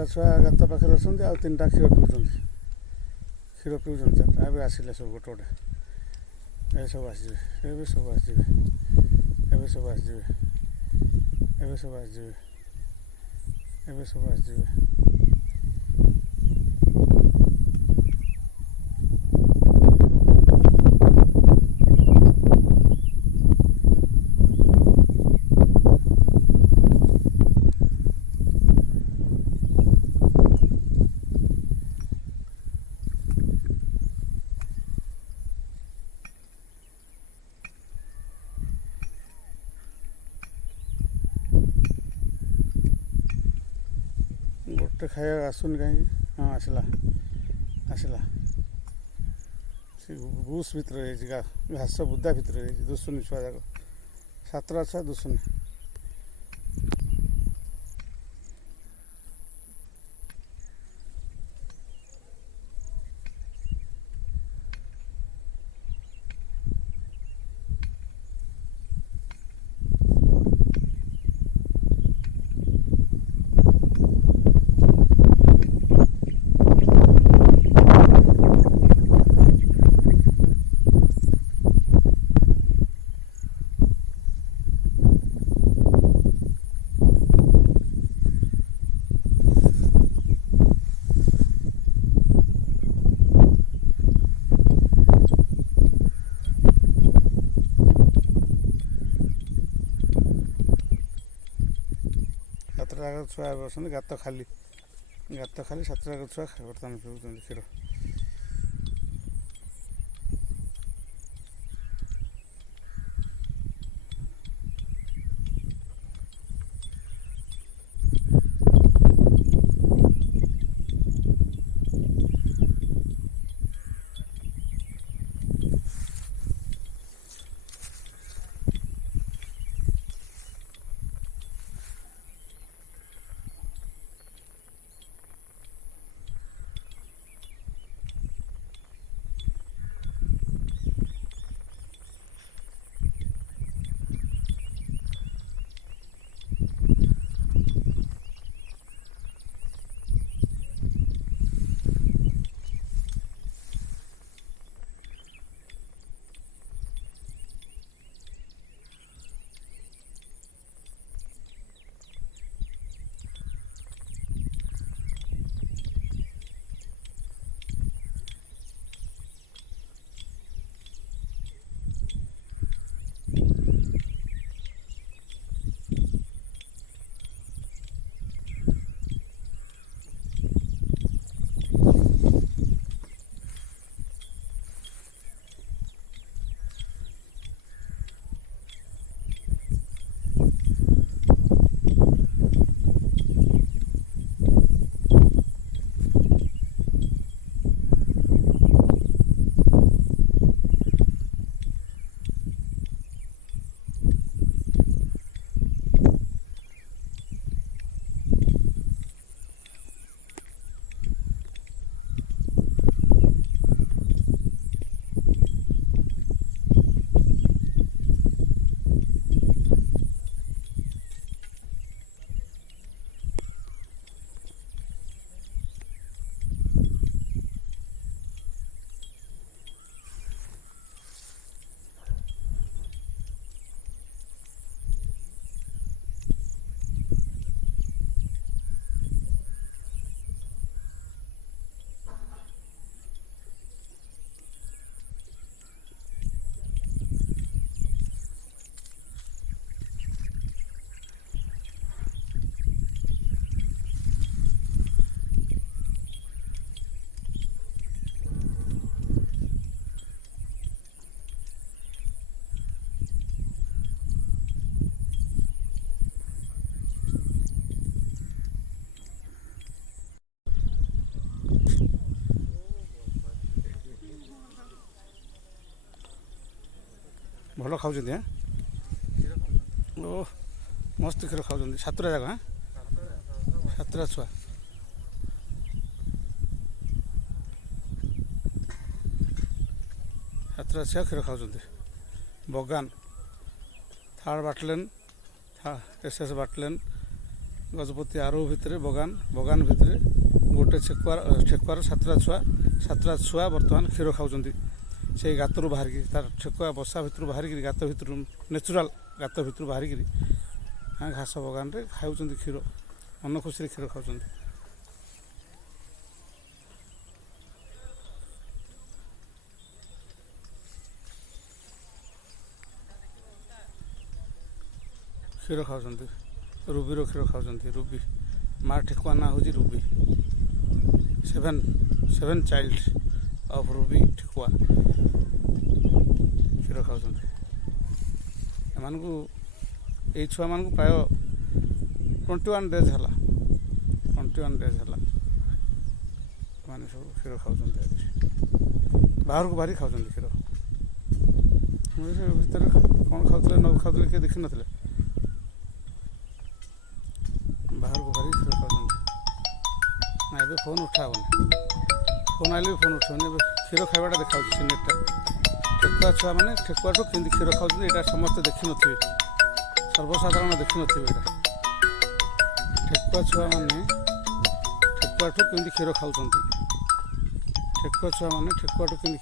चार्टा छुआ गात पाखे अच्छा आ 3टा क्षीर पिउछन् 4टा ए आसिले सब गोटे गोटे ए सब आसिबे ए सब आसिबे ए सब आसिबे ए सब आसिबे ए सब आसिबे गोटे खाया आसुन कहीं हाँ आसला आसला बुश भितर घास बुदा भितर दुसुनी छुआ जाक 7टा छुआ दुसुनी छुआ बस गात खाली 7टा छुआ बर्तमान पिउछन् क्षीर ଭଲ ଖାଉଛନ୍ତି ଓ ମସ୍ତ କ୍ଷୀର ଖାଉଛନ୍ତି 7ଟା ଯାକ 7ଟା ଛୁଆ କ୍ଷୀର ଖାଉଛନ୍ତି ବଗାନ ଥାର୍ଡ଼ ବାଟଲେନ୍ SS ବାଟଲେନ୍ ଗଜପତି ଆରୋହ ଭିତରେ ବଗାନ ଭିତରେ ଗୋଟେ ଠେକୁଆର ସାତଟା ଛୁଆ ବର୍ତ୍ତମାନ କ୍ଷୀର ଖାଉଛନ୍ତି ସେଇ ଗାତରୁ ବାହାରିକି। ତାର ଠେକୁଆ ବସା ଭିତରୁ ବାହାରିକିରି ଗାତ ଭିତରୁ ନେଚୁରାଲ ଗାତ ଭିତରୁ ବାହାରିକିରି ଘାସ ବଗାନରେ ଖାଉଛନ୍ତି କ୍ଷୀର, ମନ ଖୁସିରେ କ୍ଷୀର ଖାଉଛନ୍ତି। କ୍ଷୀର ଖାଉଛନ୍ତି, ରୁବିର କ୍ଷୀର ଖାଉଛନ୍ତି। ରୁବି ମା ଠେକୁଆ ନାଁ ହେଉଛି Ruby. Seven child of Ruby ଠେକୁଆ କ୍ଷୀର ଖାଉଛନ୍ତି। ଏମାନଙ୍କୁ ଏଇ ଛୁଆମାନଙ୍କୁ ପ୍ରାୟ 21 ଡେଜ୍ ହେଲା। ସେମାନେ ସବୁ କ୍ଷୀର ଖାଉଛନ୍ତି। ଆଜି ବାହାରକୁ ବାହାରି ଖାଉଛନ୍ତି କ୍ଷୀର। ସେ ଭିତରେ କ'ଣ ଖାଉଥିଲେ ନ ଖାଉଥିଲେ କିଏ ଦେଖିନଥିଲେ। ବାହାରକୁ ବାହାରି କ୍ଷୀର ଖାଉଛନ୍ତି। ନା ଏବେ ଫୋନ୍ ଉଠାହେବନି, ଫୋନ୍ ଆଇଲେ ବି ଫୋନ୍ ଉଠାଉନି। ଏବେ କ୍ଷୀର ଖାଇବାଟା ଦେଖାଉଛି ସେ ନେଟ୍ଟା। ଠେକୁଆ ଛୁଆମାନେ ଠେକୁଆଠୁ କେମିତି କ୍ଷୀର ଖାଉଛନ୍ତି ଏଇଟା ସମସ୍ତେ ଦେଖିନଥିବେ, ସର୍ବସାଧାରଣ ଦେଖିନଥିବେ। ଏଇଟା ଠେକୁଆ ଛୁଆମାନେ ଠେକୁଆଠୁ କେମିତି କ୍ଷୀର ଖାଉଛନ୍ତି। ଠେକୁଆ ଛୁଆମାନେ ଠେକୁଆଠୁ କେମିତି